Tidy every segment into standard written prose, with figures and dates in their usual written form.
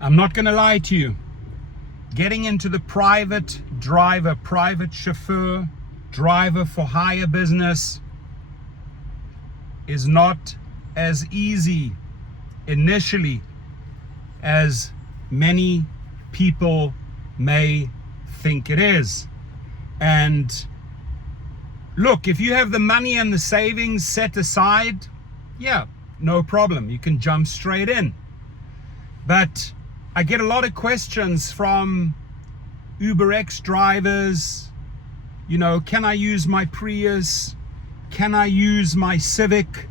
I'm not going to lie to you. Getting into the private driver, private chauffeur, driver for hire business is not as easy initially as many people may think it is. And look, if you have the money and the savings set aside, yeah, no problem. You can jump straight in. But I get a lot of questions from UberX drivers, you know, can I use my Prius? Can I use my Civic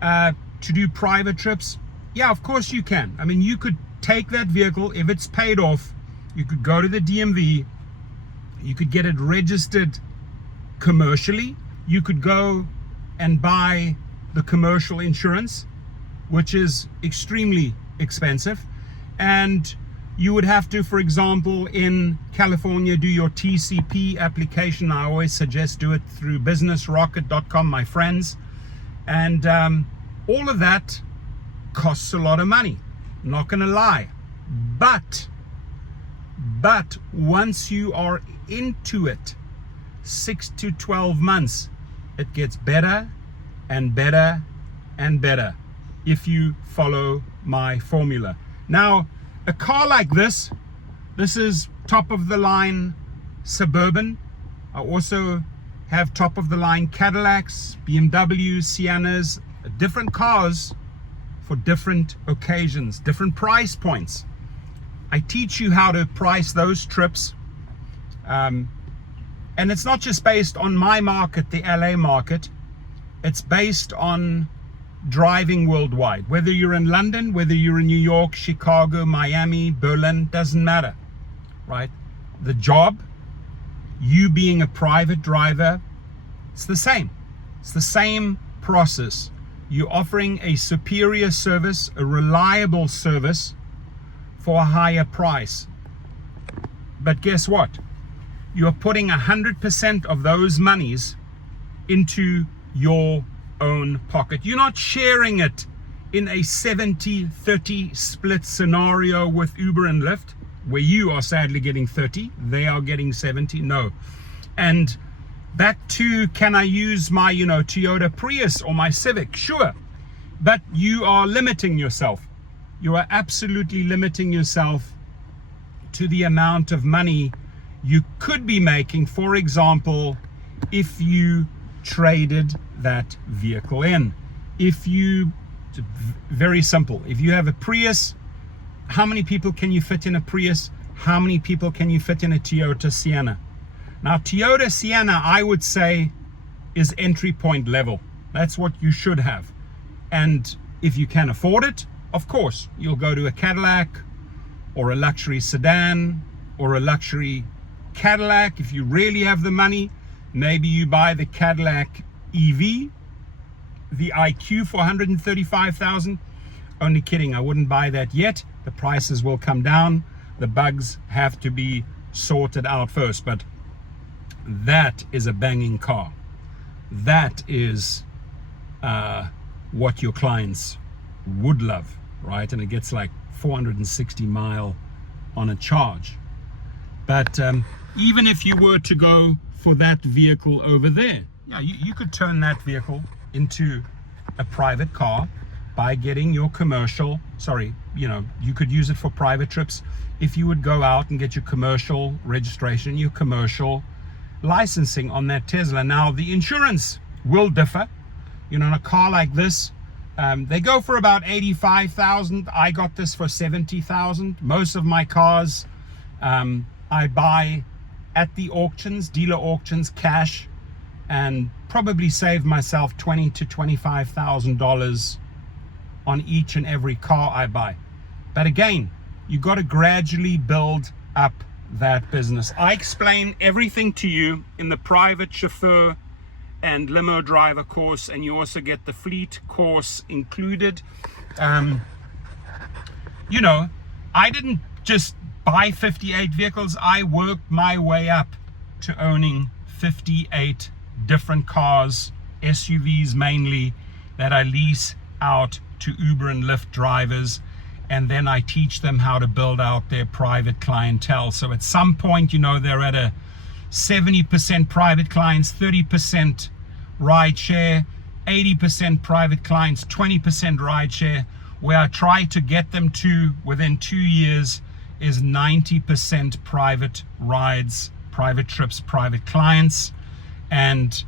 to do private trips? Yeah, of course you can. I mean, you could take that vehicle, if it's paid off, you could go to the DMV, you could get it registered commercially, you could go and buy the commercial insurance, which is extremely expensive, and you would have to, for example, in California, do your TCP application. I always suggest do it through businessrocket.com, my friends, and all of that costs a lot of money, not gonna lie, but once you are into it, 6 to 12 months, it gets better and better and better if you follow my formula. Now, a car like this is top of the line Suburban. I also have top of the line Cadillacs, BMWs, Siennas, different cars for different occasions, different price points. I teach you how to price those trips. And it's not just based on my market, the LA market. It's based on driving worldwide. Whether you're in London, whether you're in New York, Chicago, Miami, Berlin, doesn't matter, right? The job, you being a private driver, it's the same. It's the same process. You're offering a superior service, a reliable service for a higher price. But guess what? You're putting 100% of those monies into your own pocket. You're not sharing it in a 70-30 split scenario with Uber and Lyft, where you are sadly getting 30, they are getting 70. No. And back to, can I use my, Toyota Prius or my Civic? Sure. But you are limiting yourself. You are absolutely limiting yourself to the amount of money you could be making, for example, if you traded that vehicle in. Very simple, if you have a Prius, how many people can you fit in a Prius? How many people can you fit in a Toyota Sienna? Now, Toyota Sienna, I would say, is entry point level. That's what you should have. And if you can afford it, of course, you'll go to a Cadillac or a luxury sedan or a luxury Cadillac. If you really have the money, maybe you buy the Cadillac EV, the IQ for $135,000. Only kidding, I wouldn't buy that yet. The prices will come down. The bugs have to be sorted out first, but that is a banging car. That is what your clients would love, right? And it gets like 460 mile on a charge. But even if you were to go for that vehicle over there, yeah, you could turn that vehicle into a private car by getting your commercial, you could use it for private trips. If you would go out and get your commercial registration, your commercial licensing on that Tesla. Now, the insurance will differ. On a car like this, they go for about $85,000. I got this for $70,000. Most of my cars I buy at the auctions, dealer auctions, cash, and probably save myself $20,000 to $25,000 on each and every car I buy. But again, you got to gradually build up that business. I explain everything to you in the private chauffeur and limo driver course, and you also get the fleet course included. I didn't just buy 58 vehicles. I worked my way up to owning 58 different cars, SUVs mainly, that I lease out to Uber and Lyft drivers. and then I teach them how to build out their private clientele. So at some point, they're at a 70% private clients, 30% rideshare, 80% private clients, 20% rideshare. Where I try to get them to within 2 years is 90% private rides, private trips, private clients, and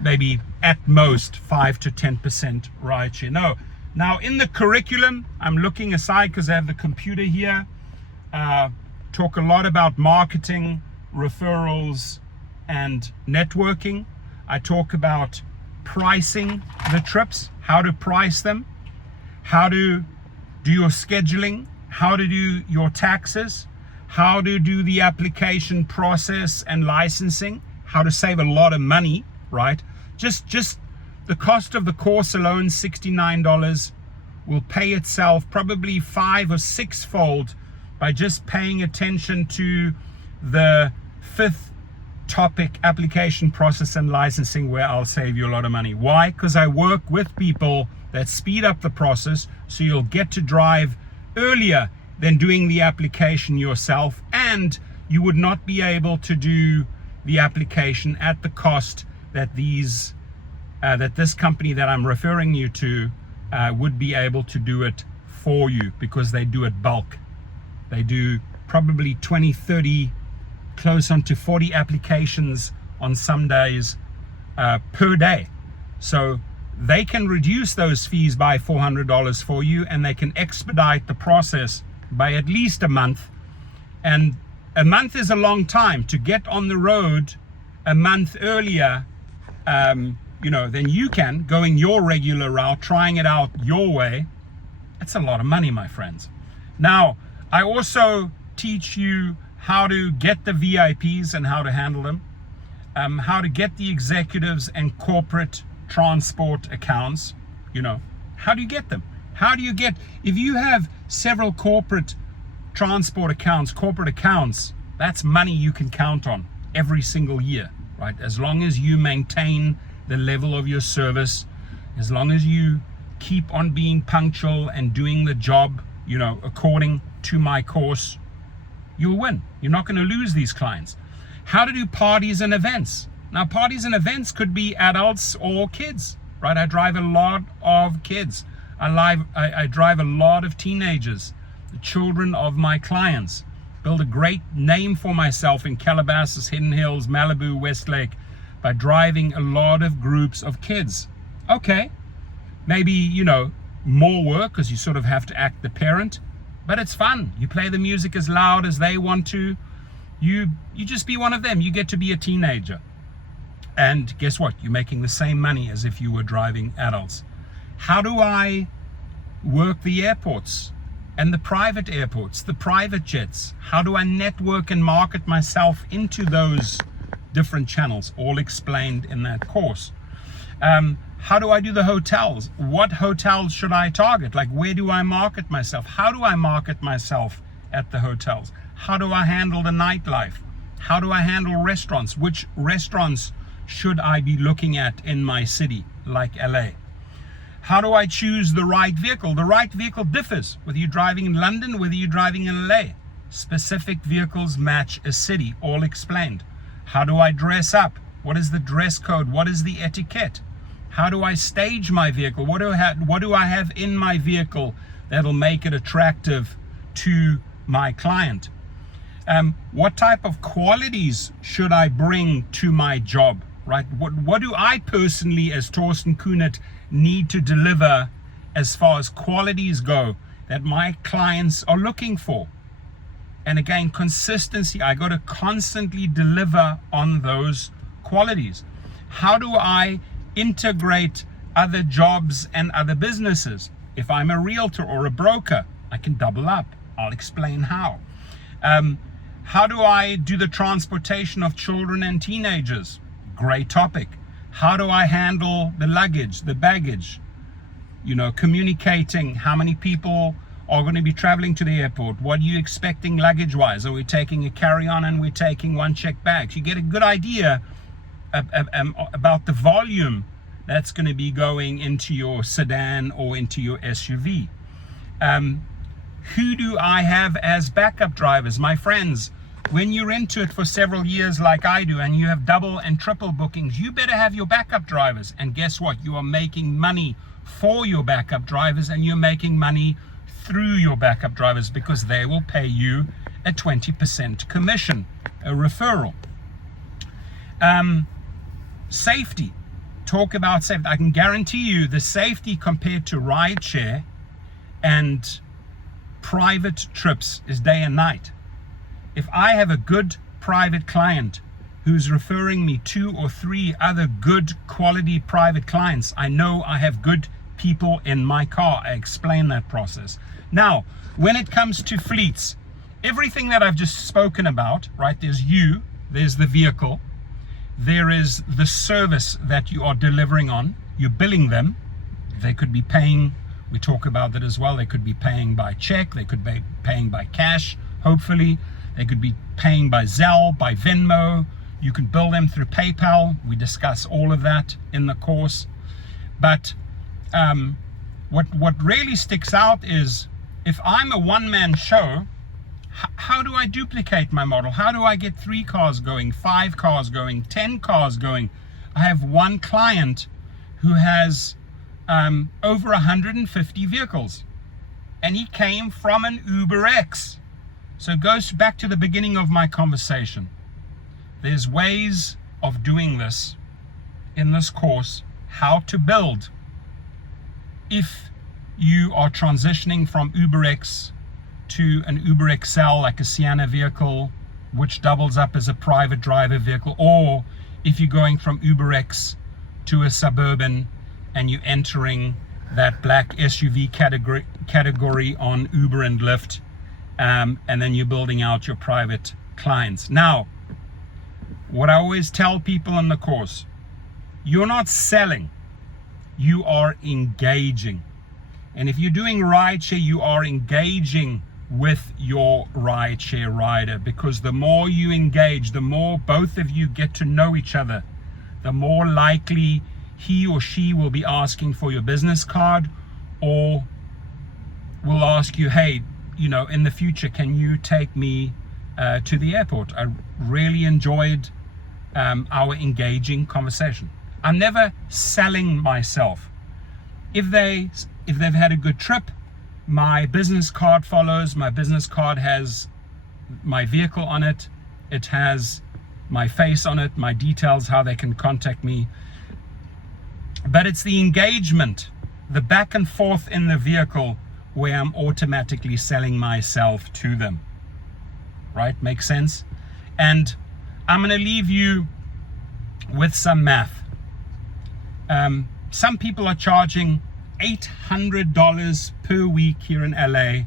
maybe at most 5 to 10% rideshare. Now in the curriculum, I'm looking aside because I have the computer here, talk a lot about marketing, referrals, and networking. I talk about pricing the trips, how to price them, how to do your scheduling, how to do your taxes, how to do the application process and licensing, how to save a lot of money, right? Just the cost of the course alone, $69, will pay itself probably 5 or 6-fold by just paying attention to the 5th topic, application process and licensing, where I'll save you a lot of money. Why? Because I work with people that speed up the process, so you'll get to drive earlier than doing the application yourself, and you would not be able to do the application at the cost that this company that I'm referring you to would be able to do it for you, because they do it bulk. They do probably 20, 30, close on to 40 applications on some days per day. So they can reduce those fees by $400 for you, and they can expedite the process by at least a month. And a month is a long time to get on the road a month earlier, than you can, going your regular route, trying it out your way. That's a lot of money, my friends. Now, I also teach you how to get the VIPs and how to handle them, how to get the executives and corporate transport accounts. How do you get them? If you have several corporate transport accounts, corporate accounts, that's money you can count on every single year, right? As long as you maintain the level of your service, as long as you keep on being punctual and doing the job, according to my course, you'll win. You're not going to lose these clients. How to do parties and events. Now, parties and events could be adults or kids, right? I drive a lot of kids. I drive a lot of teenagers, the children of my clients. Build a great name for myself in Calabasas, Hidden Hills, Malibu, Westlake, by driving a lot of groups of kids. Okay, maybe, more work, because you sort of have to act the parent, but it's fun. You play the music as loud as they want to. You just be one of them. You get to be a teenager. And guess what? You're making the same money as if you were driving adults. How do I work the airports and the private airports, the private jets? How do I network and market myself into those different channels? All explained in that course. How do I do the hotels? What hotels should I target? Like, where do I market myself? How do I market myself at the hotels? How do I handle the nightlife? How do I handle restaurants? Which restaurants should I be looking at in my city, like LA? How do I choose the right vehicle? The right vehicle differs whether you're driving in London, whether you're driving in LA. Specific vehicles match a city, all explained. How do I dress up? What is the dress code? What is the etiquette? How do I stage my vehicle? What do I have in my vehicle that'll make it attractive to my client? What type of qualities should I bring to my job, right? What do I personally, as Torsten Kunert, need to deliver as far as qualities go that my clients are looking for? And again, consistency. I got to constantly deliver on those qualities. How do I integrate other jobs and other businesses? If I'm a realtor or a broker, I can double up. I'll explain how. How do I do the transportation of children and teenagers? Great topic. How do I handle the luggage, the baggage? Communicating how many people are going to be traveling to the airport. What are you expecting luggage-wise? Are we taking a carry-on and we're taking one check bags? You get a good idea about the volume that's going to be going into your sedan or into your SUV. Who do I have as backup drivers? My friends, when you're into it for several years like I do, and you have double and triple bookings, you better have your backup drivers. And guess what? You are making money for your backup drivers, and you're making money through your backup drivers because they will pay you a 20% commission, a referral. Safety. Talk about safety. I can guarantee you the safety compared to rideshare and private trips is day and night. If I have a good private client who's referring me 2 or 3 other good quality private clients, I know I have good people in my car. I explain that process. Now, when it comes to fleets, everything that I've just spoken about, right? There's you, there's the vehicle, there is the service that you are delivering on. You're billing them. They could be paying, we talk about that as well. They could be paying by check. They could be paying by cash, hopefully. They could be paying by Zelle, by Venmo. You can bill them through PayPal. We discuss all of that in the course. But what really sticks out is if I'm a one-man show, how do I duplicate my model? How do I get 3 cars going, 5 cars going, 10 cars going? I have one client who has over 150 vehicles, and he came from an UberX. So it goes back to the beginning of my conversation. There's ways of doing this in this course, how to build. If you are transitioning from UberX to an Uber XL, like a Sienna vehicle, which doubles up as a private driver vehicle, or if you're going from UberX to a Suburban and you're entering that black SUV category on Uber and Lyft, and then you're building out your private clients. Now, what I always tell people in the course, you're not selling, you are engaging. And if you're doing rideshare, you are engaging with your rideshare rider, because the more you engage, the more both of you get to know each other, the more likely he or she will be asking for your business card, or will ask you, hey, you know, in the future, can you take me to the airport? I really enjoyed our engaging conversation. I'm never selling myself. If they've had a good trip, my business card follows. My business card has my vehicle on it. It has my face on it, my details, how they can contact me. But it's the engagement, the back and forth in the vehicle, where I'm automatically selling myself to them. Right? Makes sense? And I'm going to leave you with some math. Some people are charging $800 per week here in LA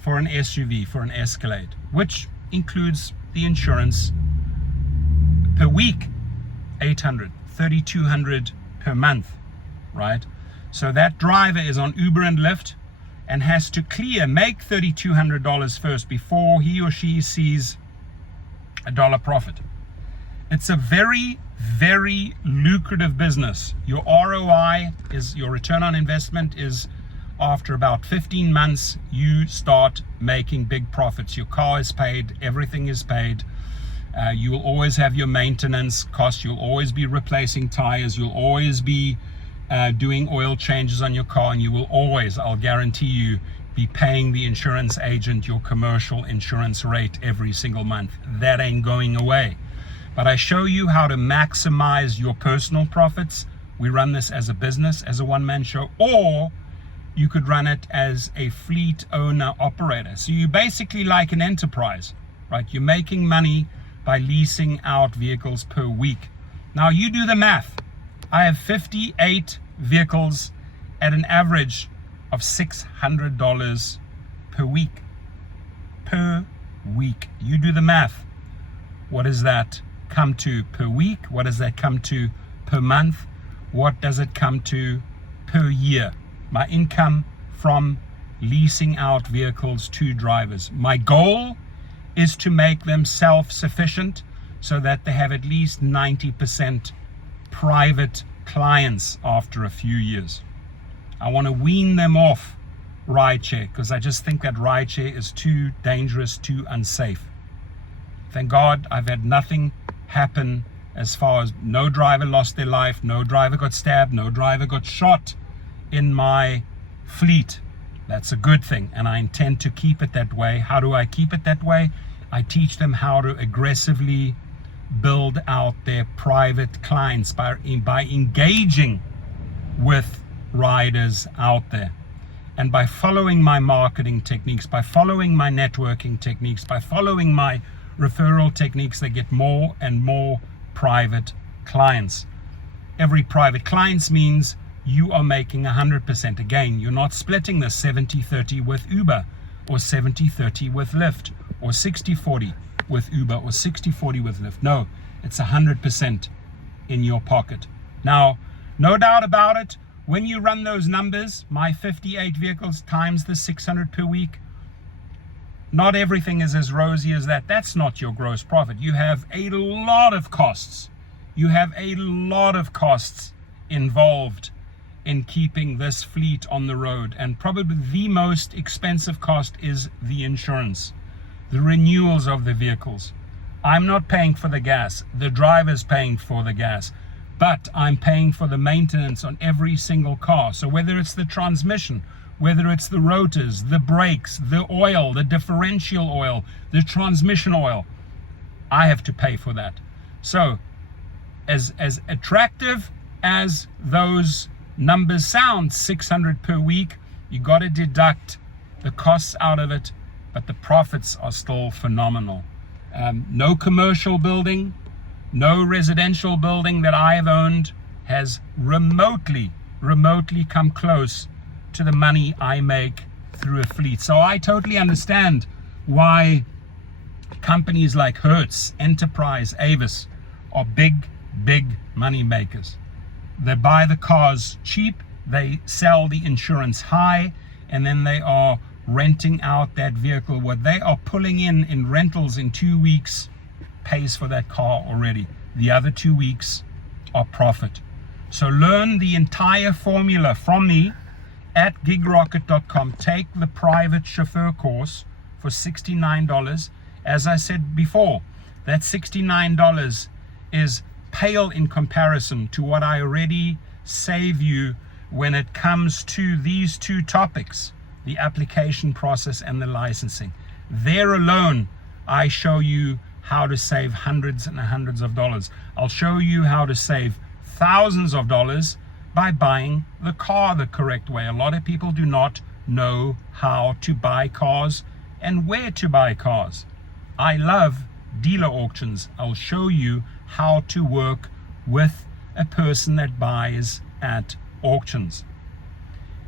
for an SUV, for an Escalade, which includes the insurance. Per week, $800, $3,200 per month, right? So that driver is on Uber and Lyft and has to make $3,200 first before he or she sees a dollar profit. It's a very, very lucrative business. Your ROI is, your return on investment is, after about 15 months, you start making big profits. Your car is paid, everything is paid. You will always have your maintenance costs. You'll always be replacing tires. You'll always be doing oil changes on your car, and you will always, I'll guarantee you, be paying the insurance agent your commercial insurance rate every single month. That ain't going away. But I show you how to maximize your personal profits. We run this as a business, as a one-man show, or you could run it as a fleet owner operator. So you're basically like an enterprise, right? You're making money by leasing out vehicles per week. Now you do the math. I have 58 vehicles at an average of $600 per week. Per week. You do the math. What does that come to per week? What does that come to per month? What does it come to per year? My income from leasing out vehicles to drivers. My goal is to make them self-sufficient so that they have at least 90% private clients after a few years. I want to wean them off rideshare, because I just think that rideshare is too dangerous, too unsafe. Thank God I've had nothing happen as far as no driver lost their life, no driver got stabbed, no driver got shot in my fleet. That's a good thing, and I intend to keep it that way. How do I keep it that way? I teach them how to aggressively build out their private clients by engaging with riders out there, and by following my marketing techniques, by following my networking techniques, by following my referral techniques. They get more and more private clients. Every private clients means you are making 100%. Again, you're not splitting the 70-30 with Uber, or 70-30 with Lyft, or 60-40 with Uber, or 60-40 with Lyft. No, it's 100% in your pocket. Now, no doubt about it, when you run those numbers, my 58 vehicles times the 600 per week, not everything is as rosy as that. That's not your gross profit. You have a lot of costs. You have a lot of costs involved in keeping this fleet on the road. And probably the most expensive cost is the insurance, the renewals of the vehicles. I'm not paying for the gas. The driver's paying for the gas. But I'm paying for the maintenance on every single car. So whether it's the transmission, whether it's the rotors, the brakes, the oil, the differential oil, the transmission oil, I have to pay for that. So as attractive as those numbers sound, 600 per week, you got to deduct the costs out of it, but the profits are still phenomenal. No commercial building, no residential building that I have owned has remotely come close to the money I make through a fleet. So I totally understand why companies like Hertz, Enterprise, Avis are big money makers. They buy the cars cheap, they sell the insurance high, and then they are renting out that vehicle. What they are pulling in rentals in 2 weeks pays for that car already. The other 2 weeks are profit. So learn the entire formula from me at gigrocket.com. Take the private chauffeur course for $69. As I said before, that $69 is pale in comparison to what I already save you when it comes to these two topics, the application process and the licensing. There alone, I show you how to save hundreds and hundreds of dollars. I'll show you how to save thousands of dollars by buying the car the correct way. A lot of people do not know how to buy cars and where to buy cars. I love dealer auctions. I'll show you how to work with a person that buys at auctions.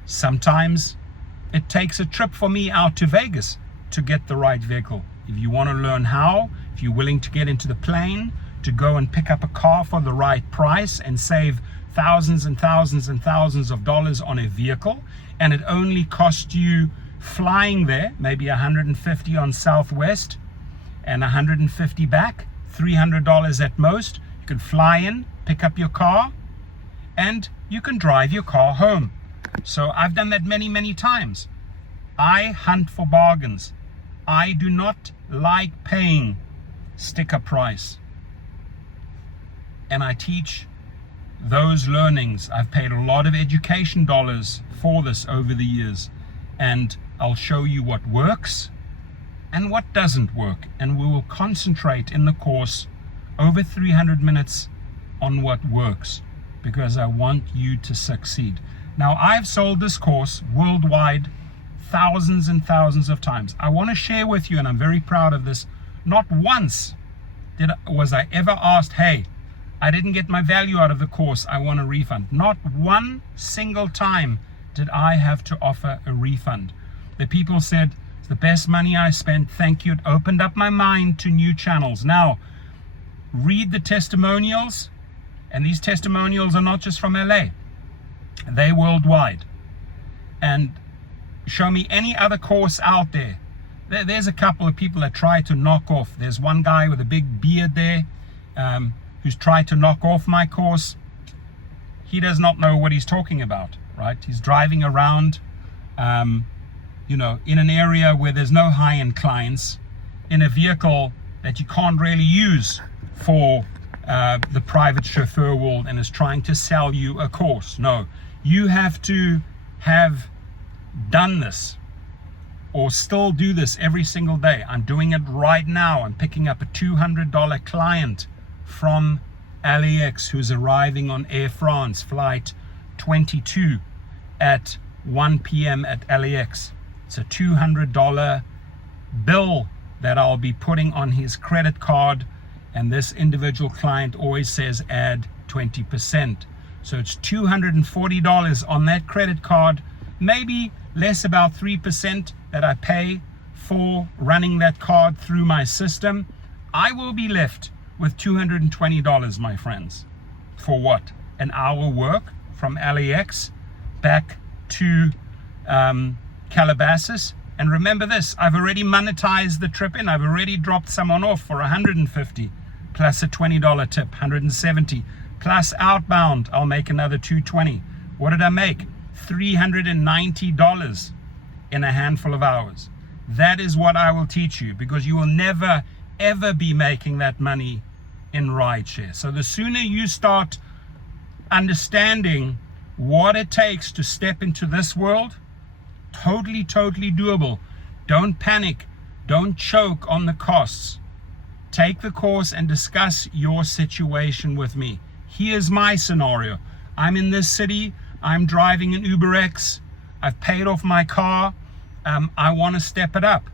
Sometimes it takes a trip for me out to Vegas to get the right vehicle. If you want to learn how, if you're willing to get into the plane to go and pick up a car for the right price and save thousands and thousands and thousands of dollars on a vehicle, and it only cost you flying there, maybe $150 on Southwest and $150 back, $300 at most. You can fly in, pick up your car, and you can drive your car home. So I've done that many times. I hunt for bargains. I do not like paying sticker price. And I teach those learnings. I've paid a lot of education dollars for this over the years. And I'll show you what works and what doesn't work. And we will concentrate in the course over 300 minutes on what works, because I want you to succeed. Now, I've sold this course worldwide thousands and thousands of times. I want to share with you, and I'm very proud of this, not once was I ever asked, hey, I didn't get my value out of the course, I want a refund. Not one single time did I have to offer a refund. The people said, it's the best money I spent, thank you. It opened up my mind to new channels. Now, read the testimonials, and these testimonials are not just from LA, they're worldwide. And show me any other course out there. There's a couple of people that try to knock off. There's one guy with a big beard there who's tried to knock off my course. He does not know what he's talking about, right? He's driving around in an area where there's no high-end clients, in a vehicle that you can't really use for the private chauffeur world, and is trying to sell you a course. No, you have to have done this or still do this every single day. I'm doing it right now. I'm picking up a $200 client from LAX who's arriving on Air France flight 22 at 1 p.m. at LAX. It's a $200 bill that I'll be putting on his credit card, and this individual client always says add 20%. So it's $240 on that credit card, maybe less, about 3% that I pay for running that card through my system. I will be left with $220, my friends. For what? An hour work from LAX back to Calabasas. And remember this, I've already monetized the trip in. I've already dropped someone off for $150 plus a $20 tip, $170 plus outbound. I'll make another $220. What did I make? $390 in a handful of hours. That is what I will teach you, because you will never ever be making that money in rideshare. So the sooner you start understanding what it takes to step into this world, totally doable. Don't panic. Don't choke on the costs. Take the course and discuss your situation with me. Here's my scenario. I'm in this city. I'm driving an UberX. I've paid off my car. I want to step it up.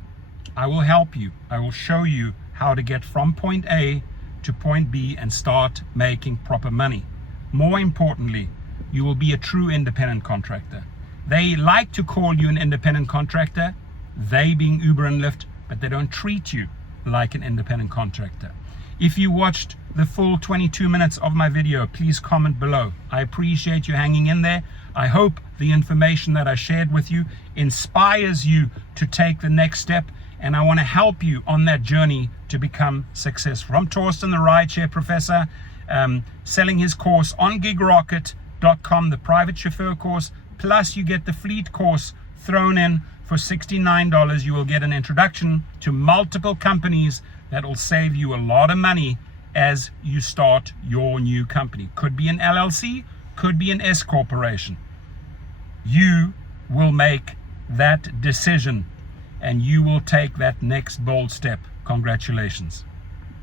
I will help you. I will show you how to get from point A to point B and start making proper money. More importantly, you will be a true independent contractor. They like to call you an independent contractor, they being Uber and Lyft, but they don't treat you like an independent contractor. If you watched the full 22 minutes of my video, please comment below. I appreciate you hanging in there. I hope the information that I shared with you inspires you to take the next step, and I want to help you on that journey to become successful. I'm Torsten, the Rideshare Professor, selling his course on gigrocket.com, the private chauffeur course, plus you get the fleet course thrown in for $69. You will get an introduction to multiple companies that will save you a lot of money as you start your new company. Could be an LLC, could be an S corporation. You will make that decision and you will take that next bold step. Congratulations.